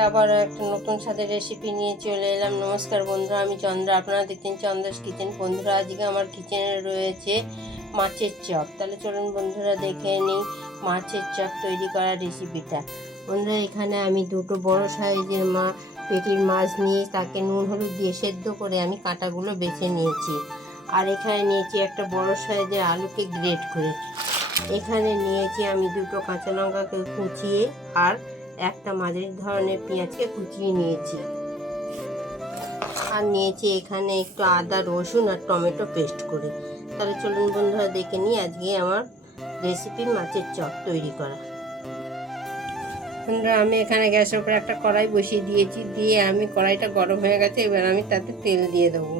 আবার একটা নতুন স্বাদের রেসিপি নিয়ে চলে এলাম। নমস্কার বন্ধুরা, আমি চন্দ্রা, আপনারা দেখছেন চন্দ্রাস কিচেন। বন্ধুরা, আজকে আমার কিচেনে রয়েছে মাছের চপ। তাহলে চলুন বন্ধুরা দেখে নিই মাছের চপ তৈরি করার রেসিপিটা। বন্ধুরা, এখানে আমি দুটো বড় সাইজের পেটির মাছ নিয়ে তাকে নুন হলুদ দিয়ে সেদ্ধ করে আমি কাঁটাগুলো বেছে নিয়েছি। আর এখানে নিয়েছি একটা বড় সাইজের আলুকে গ্রেট করে। এখানে নিয়েছি আমি দুটো কাঁচা লঙ্কাকে কুচিয়ে আর একটা মাঝারি ধরনের পেঁয়াজকে কুচিয়ে নিয়েছি। আর নিয়েছি এখানে একটু আদা রসুন আর টমেটো পেস্ট করে। তাহলে চলুন বন্ধুরা দেখে নিই আজকে আমার রেসিপি মাছের চপ তৈরি করা। বন্ধুরা, আমি এখানে গ্যাসের উপর একটা কড়াই বসিয়ে দিয়েছি। দিয়ে আমি কড়াইটা গরম হয়ে গেছে, এবার আমি তাতে তেল দিয়ে দেবো।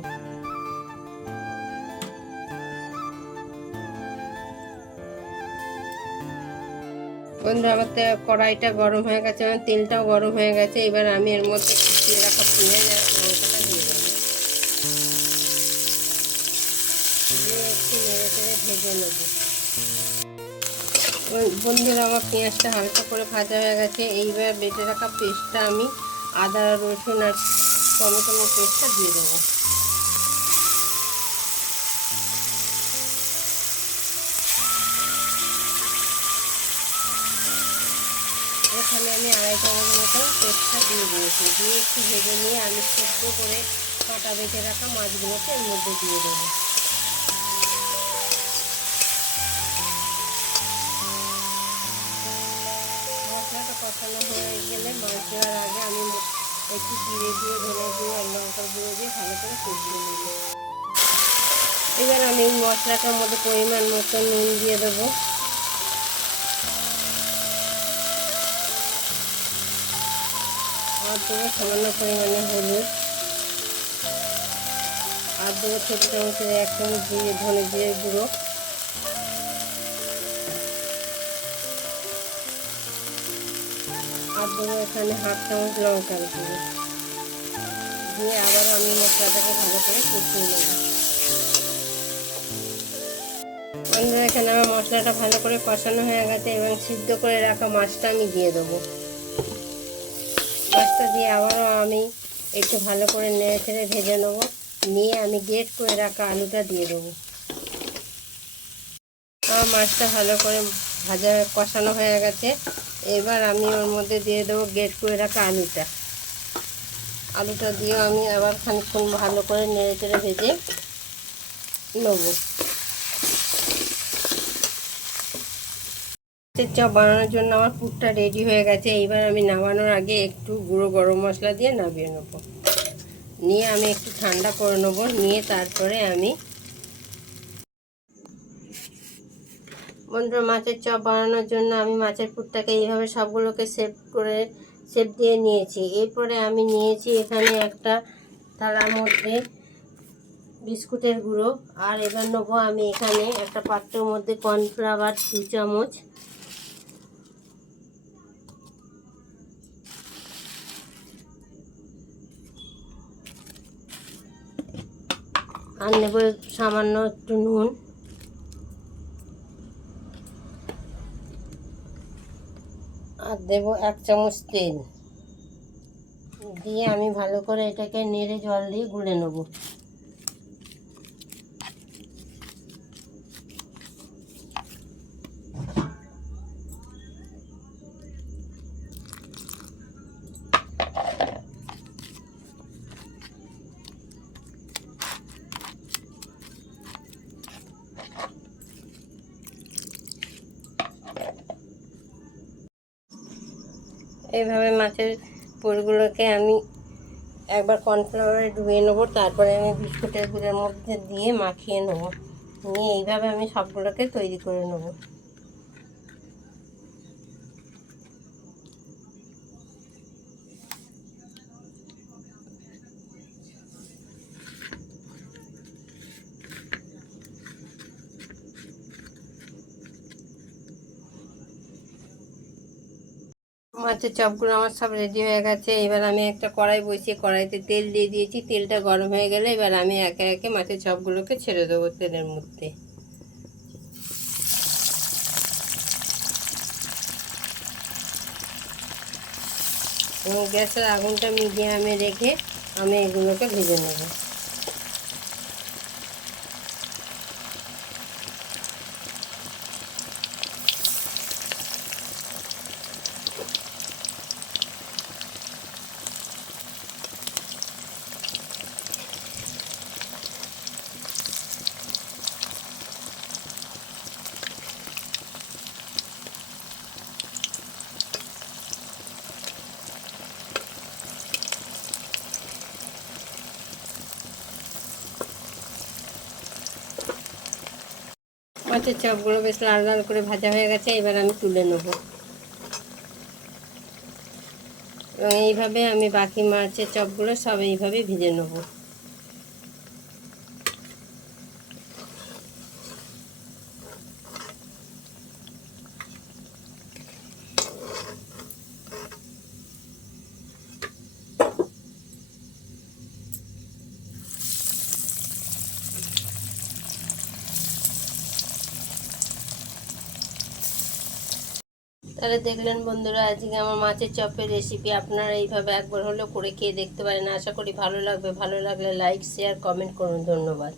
বন্ধু, আমার কড়াইটা গরম হয়ে গেছে, আমার তেলটাও গরম হয়ে গেছে। এবার আমি এর মধ্যে কুচিয়ে রাখা পেঁয়াজ আর লঙ্কাটা দিয়ে দেবো। দিয়ে একটু নেড়ে চেড়ে ভেজে নেব। বন্ধুরা, আমার পেঁয়াজটা হালকা করে ভাজা হয়ে গেছে। এইবার বেটে রাখা পেস্টটা আমি আদা রসুন আর টমেটো পেস্টটা দিয়ে দেবো। এখানে আমি 2.5 চামচ মতো পেস্টটা দিয়ে দিয়েছি। দিয়ে একটু ভেজে নিয়ে আমি সেদ্ধ করে কাঁটা বেটে রাখা মাছগুলোকে এর মধ্যে দিয়ে দেবো। মশলাটা কষানো হয়ে গেলে মাছ দেওয়ার আগে আমি একটু জিরে দিয়ে ধনে দিয়ে আর লঙ্কার গুঁড়ো দিয়ে ভালো করে কষিয়ে নেব। এবার আমি এই মশলাটার মধ্যে পরিমাণ মতো নুন দিয়ে দেবো। আর দেবো সামান্য পরিমাণে হলুদ। আর দেবো ছোটো চামচের 1 চামচ দিয়ে ধনে জিরে গুঁড়ো। আর দেবো এখানে 1/2 চামচ লঙ্কার গুঁড়ো। দিয়ে আবার আমি মশলাটাকে ভালো করে কষিয়ে নেব। বন্ধুরা, এখানে আমার মশলাটা ভালো করে কষানো হয়ে গেছে এবং সিদ্ধ করে রাখা মাছটা আমি দিয়ে দেবো। মাছটা দিয়ে আবারও আমি একটু ভালো করে নেড়ে চেড়ে ভেজে নেব। নিয়ে আমি গ্রেট করে রাখা আলুটা দিয়ে দেবো। আমার মাছটা ভালো করে ভাজা কষানো হয়ে গেছে। এবার আমি ওর মধ্যে দিয়ে দেবো গ্রেট করে রাখা আলুটা দিয়ে আমি আবার খানিকক্ষণ ভালো করে নেড়ে চেড়ে ভেজে নেব। চপ বানানোর জন্য আমার পুরটা রেডি হয়ে গেছে। এইবার আমি নামানোর আগে একটু গুঁড়ো গরম মশলা দিয়ে নামিয়ে নেব। নিয়ে আমি একটু ঠান্ডা করে নেব। নিয়ে তারপরে আমি বন্ধুরা, মাছের চপ বানানোর জন্য আমি মাছের পুরটাকে এইভাবে সবগুলোকে শেপ দিয়ে নিয়েছি। এরপরে আমি নিয়েছি এখানে একটা থালার মধ্যে বিস্কুটের গুঁড়ো। আর এবার নেবো আমি এখানে একটা পাত্রের মধ্যে কর্নফ্লাওয়ার 2 চামচ। আর নেব সামান্য একটু নুন। আর দেব 1 চামচ তেল। দিয়ে আমি ভালো করে এটাকে নেড়ে জল দিয়ে গুলে নেব। এইভাবে মাছের পুরগুলোকে আমি একবার কর্নফ্লাওয়ারে ডুবিয়ে নেবো। তারপরে আমি বিস্কুটের গুঁড়োর মধ্যে দিয়ে মাখিয়ে নেবো। নিয়ে এইভাবে আমি সবগুলোকে তৈরি করে নেবো। মাছের চপগুলো আমার সব রেডি হয়ে গেছে। এবার আমি একটা কড়াই বসিয়ে কড়াইতে তেল দিয়ে দিয়েছি। তেলটা গরম হয়ে গেলে এবার আমি একে একে মাছের চপগুলোকে ছেড়ে দেবো তেলের মধ্যে। এবং গ্যাসের আগুনটা মিডিয়ামে রেখে আমি এগুলোকে ভেজে নেব। মাছের চপগুলো বেশ লাল লাল করে ভাজা হয়ে গেছে, এবার আমি তুলে নেব। এবং এইভাবে আমি বাকি মাছের চপগুলো সব এইভাবে ভেজে নেব। তাহলে দেখলেন বন্ধুরা, আজকে আমার মাছের চপের রেসিপি। আপনারা এইভাবে একবার হলেও করে খেয়ে দেখতে পারেন। আশা করি ভালো লাগবে। ভালো লাগলে লাইক, শেয়ার, কমেন্ট করুন। ধন্যবাদ।